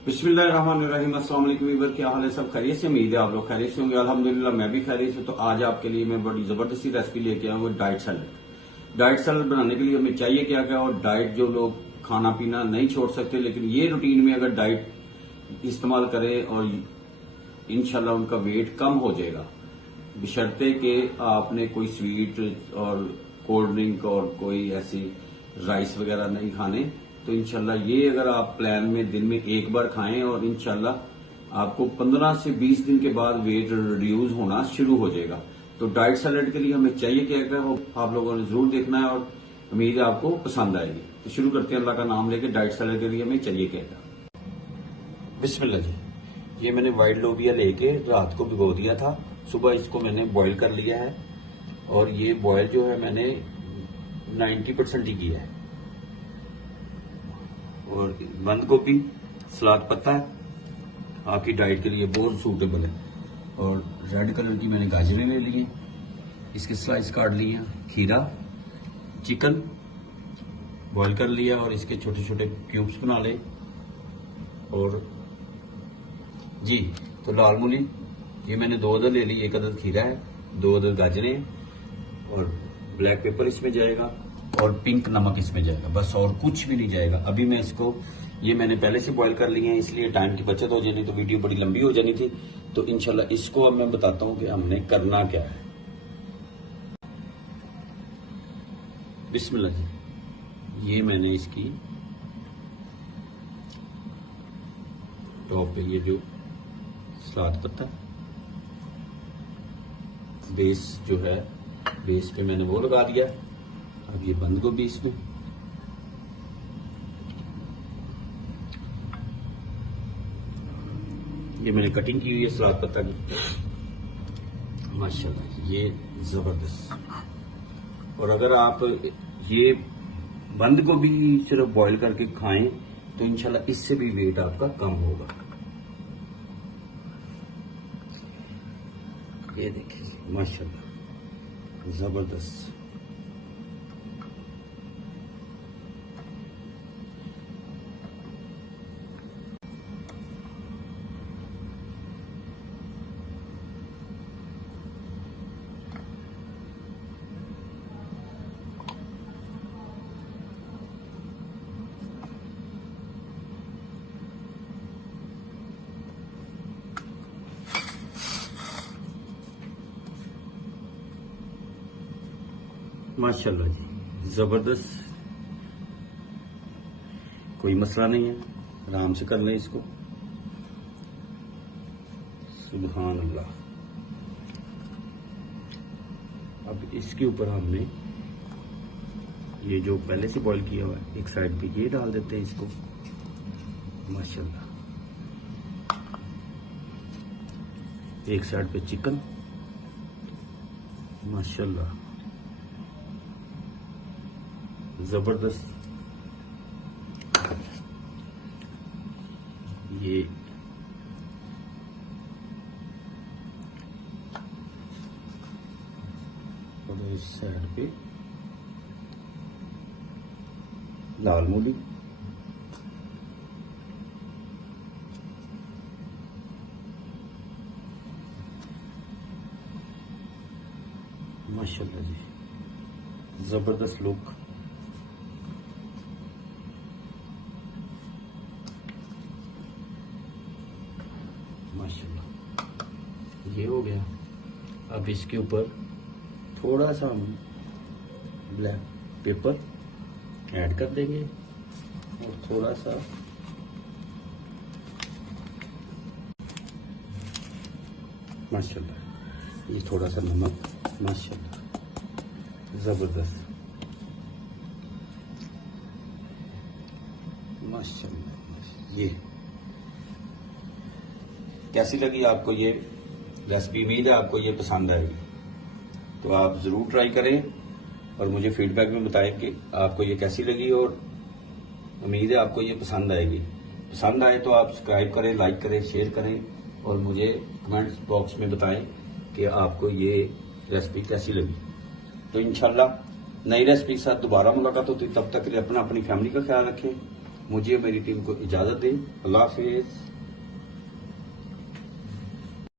बिस्मिल्लाहिर्रहमानिर्रहीम। अस्सलाम वालेकुम वीवर, क्या हाल है? सब खैरियत से? उम्मीद है आप लोग खैरियत से होंगे। अल्हम्दुलिल्लाह मैं भी खैरियत से। तो आज आपके लिए मैं बड़ी जबरदस्ती रेसिपी लेके आया हूँ, डाइट सैलड। डाइट सैलड बनाने के लिए हमें चाहिए क्या क्या, और डाइट जो लोग खाना पीना नहीं छोड़ सकते लेकिन ये रूटीन में अगर डाइट इस्तेमाल करें और इंशाल्लाह उनका वेट कम हो जाएगा, बशर्ते कि आपने कोई स्वीट और कोल्ड ड्रिंक और कोई ऐसी राइस वगैरह नहीं खाने। तो इंशाल्लाह ये अगर आप प्लान में दिन में एक बार खाएं और इंशाल्लाह आपको 15 से 20 दिन के बाद वेट रिड्यूस होना शुरू हो जाएगा। तो डाइट सैलड के लिए हमें चाहिए क्या क्या, वो आप लोगों ने जरूर देखना है और उम्मीद है आपको पसंद आएगी। तो शुरू करते हैं अल्लाह का नाम लेके। डाइट सैलड के लिए हमें चाहिए क्या क्या। बिस्मिल्लाह जी। ये मैंने वाइट लोबिया लेके रात को भिगो दिया था, सुबह इसको मैंने बॉईल कर लिया है और ये बॉयल जो है मैंने 90% ही किया है। और बंद गोभी, सलाद पत्ता है, आपकी डाइट के लिए बहुत सूटेबल है। और रेड कलर की मैंने गाजरें ले ली हैं, इसके स्लाइस काट लिए हैं। खीरा, चिकन बॉईल कर लिया और इसके छोटे छोटे क्यूब्स बना ले। और जी तो लाल मूली ये मैंने 2 अदद ले ली, 1 अदद खीरा है, 2 अदद गाजरें और ब्लैक पेपर इसमें जाएगा और पिंक नमक इसमें जाएगा, बस और कुछ भी नहीं जाएगा। अभी मैं इसको, ये मैंने पहले से बॉईल कर लिए हैं इसलिए टाइम की बचत हो जानी, तो वीडियो बड़ी लंबी हो जानी थी। तो इंशाल्लाह इसको अब मैं बताता हूं कि हमने करना क्या है। बिस्मिल्लाह जी। ये मैंने इसकी टॉप पे ये जो सलाद पत्ता बेस जो है, बेस पे मैंने वो लगा दिया। अब ये बंद गोभी इसमें, ये मैंने कटिंग की हुई है सलाद पत्ता की, माशाल्लाह ये जबरदस्त। और अगर आप ये बंद गोभी सिर्फ बॉईल करके खाएं तो इंशाल्लाह इससे भी वेट आपका कम होगा। ये देखिए माशाल्लाह जबरदस्त। माशाल्लाह जी जबरदस्त, कोई मसला नहीं है, आराम से कर लें इसको। सुभान अल्लाह। अब इसके ऊपर हमने ये जो पहले से बॉईल किया हुआ है एक साइड पे ये डाल देते हैं इसको, माशाल्लाह। एक साइड पे चिकन, माशाल्लाह जबरदस्त। ये और इस साइड पे लाल मूली, माशाल्लाह जी जबरदस्त लुक। माशाल्लाह ये हो गया। अब इसके ऊपर थोड़ा सा हम ब्लैक पेपर ऐड कर देंगे और थोड़ा सा माशाल्लाह ये थोड़ा सा नमक, माशाल्लाह जबरदस्त, माशाल्लाह। ये कैसी लगी आपको ये रेसिपी? उम्मीद है आपको ये पसंद आएगी। तो आप जरूर ट्राई करें और मुझे फीडबैक में बताएं कि आपको ये कैसी लगी, और उम्मीद है आपको ये पसंद आएगी। पसंद आए तो आप सब्सक्राइब करें, लाइक करें, शेयर करें और मुझे कमेंट्स बॉक्स में बताएं कि आपको ये रेसिपी कैसी लगी। तो इंशाल्लाह नई रेसिपी के साथ दोबारा मुलाकात होती, तब तक के लिए अपना अपनी फैमिली का ख्याल रखें। मुझे मेरी टीम को इजाजत दें। अल्लाह हाफिज।